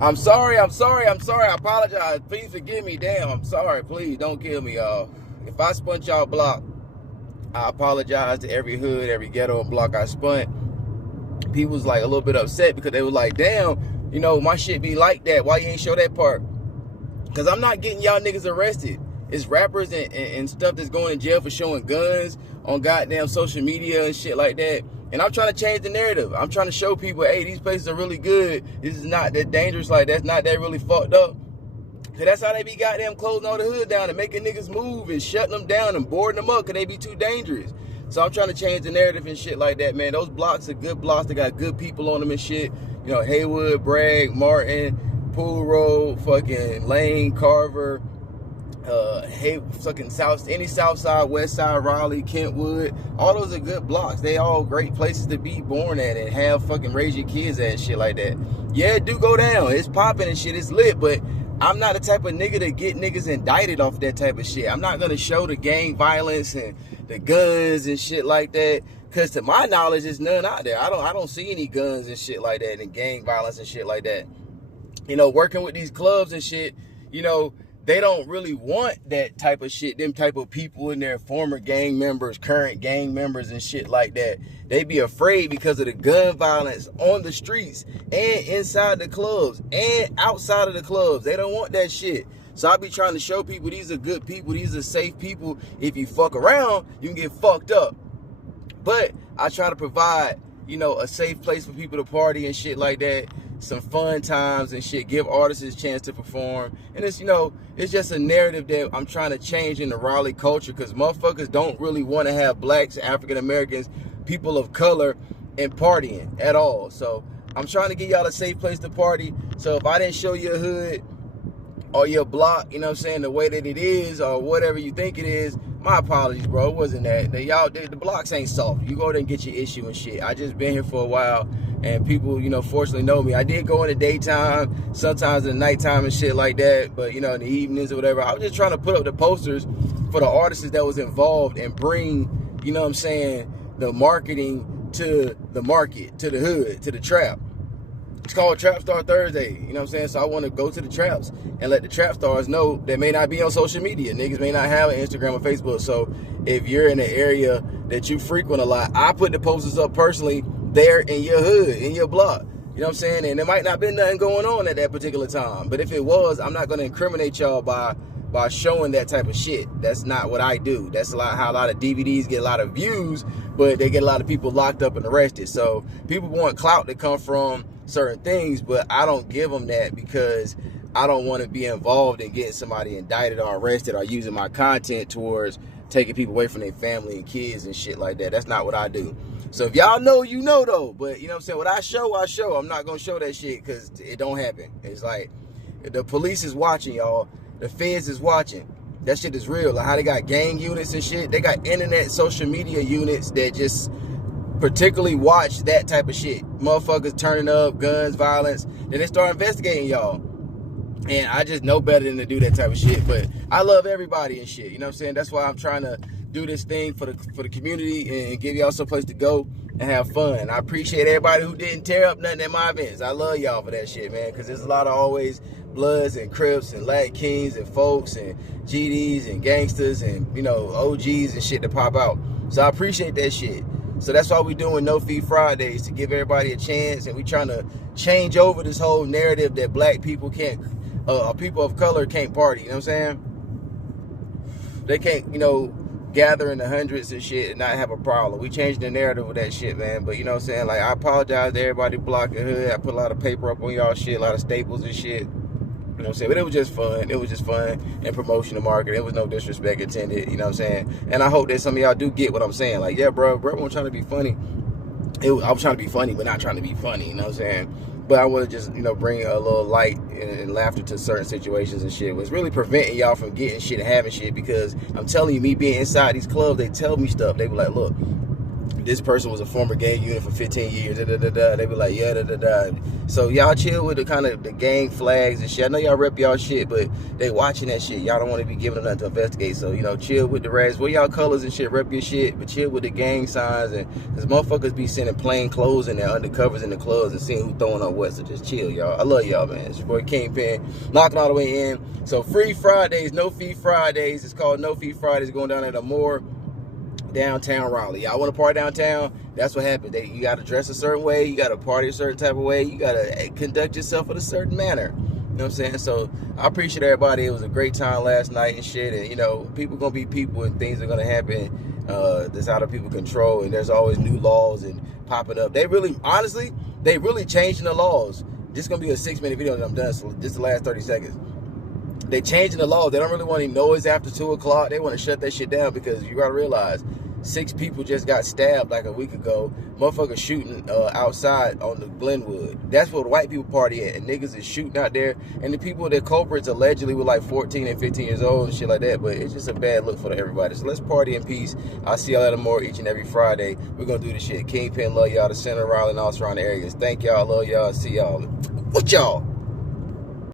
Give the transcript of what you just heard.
I'm sorry. I apologize. Please forgive me. Damn, I'm sorry. Please don't kill me, y'all. If I spun y'all block, I apologize to every hood, every ghetto and block I spun. People was like a little bit upset because they were like, damn, you know, my shit be like that. Why you ain't show that part? Because I'm not getting y'all niggas arrested. It's rappers and stuff that's going in jail for showing guns on goddamn social media and shit like that. And I'm trying to change the narrative. I'm trying to show people, hey, these places are really good. This is not that dangerous. Like, that's not that really fucked up. Because that's how they be goddamn closing all the hood down and making niggas move and shutting them down and boarding them up because they be too dangerous. So I'm trying to change the narrative and shit like that, man. Those blocks are good blocks. They got good people on them and shit. You know, Haywood, Bragg, Martin, Pool Road, fucking Lane, Carver, fucking any South Side, West Side, Raleigh, Kentwood. All those are good blocks. They all great places to be born at and have fucking raise your kids at and shit like that. Yeah, it do go down. It's popping and shit. It's lit, but I'm not the type of nigga to get niggas indicted off that type of shit. I'm not gonna show the gang violence and the guns and shit like that. Cause to my knowledge, there's none out there. I don't see any guns and shit like that and gang violence and shit like that. You know, working with these clubs and shit, you know, they don't really want that type of shit, them type of people in there, former gang members, current gang members and shit like that. They be afraid because of the gun violence on the streets and inside the clubs and outside of the clubs. They don't want that shit. So I be trying to show people these are good people, these are safe people. If you fuck around, you can get fucked up. But I try to provide, you know, a safe place for people to party and shit like that. Some fun times and shit, give artists a chance to perform. And it's, you know, it's just a narrative that I'm trying to change in the Raleigh culture because motherfuckers don't really want to have blacks, African Americans, people of color and partying at all. So I'm trying to give y'all a safe place to party. So if I didn't show your hood or your block, you know what I'm saying, the way that it is or whatever you think it is, my apologies, bro. It wasn't that. The blocks ain't soft. You go there and get your issue and shit. I just been here for a while, and people, you know, fortunately know me. I did go in the daytime, sometimes in the nighttime and shit like that, but, you know, in the evenings or whatever. I was just trying to put up the posters for the artists that was involved and bring, you know what I'm saying, the marketing to the market, to the hood, to the trap. It's called Trap Star Thursday, you know what I'm saying? So I want to go to the traps and let the trap stars know that may not be on social media. Niggas may not have an Instagram or Facebook. So if you're in an area that you frequent a lot, I put the posters up personally there in your hood, in your block. You know what I'm saying? And there might not be nothing going on at that particular time. But if it was, I'm not going to incriminate y'all by showing that type of shit. That's not what I do. That's how a lot of DVDs get a lot of views, but they get a lot of people locked up and arrested. So people want clout to come from certain things, but I don't give them that because I don't want to be involved in getting somebody indicted or arrested or using my content towards taking people away from their family and kids and shit like that. That's not what I do. So if y'all know, you know though. But you know what I'm saying? What I show. I'm not going to show that shit because it don't happen. It's like the police is watching, y'all. The feds is watching. That shit is real. Like how they got gang units and shit. They got internet social media units that just particularly watch that type of shit. Motherfuckers turning up, guns, violence. Then they start investigating y'all. And I just know better than to do that type of shit. But I love everybody and shit. You know what I'm saying? That's why I'm trying to do this thing for the community and give y'all some place to go and have fun. I appreciate everybody who didn't tear up nothing at my events. I love y'all for that shit, man. Because there's a lot of always Bloods and Crips and Lat Kings and folks and GDs and gangsters and, you know, OGs and shit to pop out. So I appreciate that shit. So that's why we doing No Fee Fridays, to give everybody a chance, and we trying to change over this whole narrative that black people can't, people of color can't party, you know what I'm saying? They can't, you know, gather in the hundreds and shit and not have a problem. We changed the narrative of that shit, man. But you know what I'm saying? Like, I apologize to everybody blocking hood. I put a lot of paper up on y'all shit, a lot of staples and shit. You know what I'm saying? But it was just fun. It was just fun and promotion of market. It was no disrespect intended, you know what I'm saying? And I hope that some of y'all do get what I'm saying. Like, yeah, bro wasn't trying to be funny. I was trying to be funny, but not trying to be funny, you know what I'm saying? But I want to just, you know, bring a little light and laughter to certain situations and shit. It was really preventing y'all from getting shit and having shit, because I'm telling you, me being inside these clubs, they tell me stuff. They be like, look, this person was a former gang unit for 15 years, da, da, da, da. They be like, yeah, da, da, da. So y'all chill with the kind of the gang flags and shit. I know y'all rep y'all shit, but they watching that shit. Y'all don't want to be giving them nothing to investigate. So, you know, chill with the rags. Wear y'all colors and shit, rep your shit, but chill with the gang signs. And because motherfuckers be sending plain clothes and their undercovers in the clubs and seeing who throwing on what. So just chill, y'all. I love y'all, man. It's your boy Kingpen, knocking all the way in. So free Fridays, no fee Fridays. It's called No Fee Fridays, going down at a more downtown Raleigh. Y'all want to party downtown? That's what happens. You got to dress a certain way. You got to party a certain type of way. You got to conduct yourself in a certain manner. You know what I'm saying? So I appreciate everybody. It was a great time last night and shit. And, you know, people going to be people and things are going to happen that's out of people's control. And there's always new laws and popping up. They really, honestly, they really changing the laws. This is going to be a 6-minute video that I'm done. So just the last 30 seconds. They changing the laws. They don't really want any noise after 2 o'clock. They want to shut that shit down because you got to realize 6 people just got stabbed like a week ago. Motherfuckers shooting outside on the Glenwood. That's where the white people party at. And niggas is shooting out there. And the people, the culprits allegedly were like 14 and 15 years old and shit like that. But it's just a bad look for everybody. So let's party in peace. I'll see y'all at more each and every Friday. We're going to do this shit. Kingpen, love y'all. The center, Raleigh, and all surrounding areas. Thank y'all. Love y'all. See y'all. What y'all?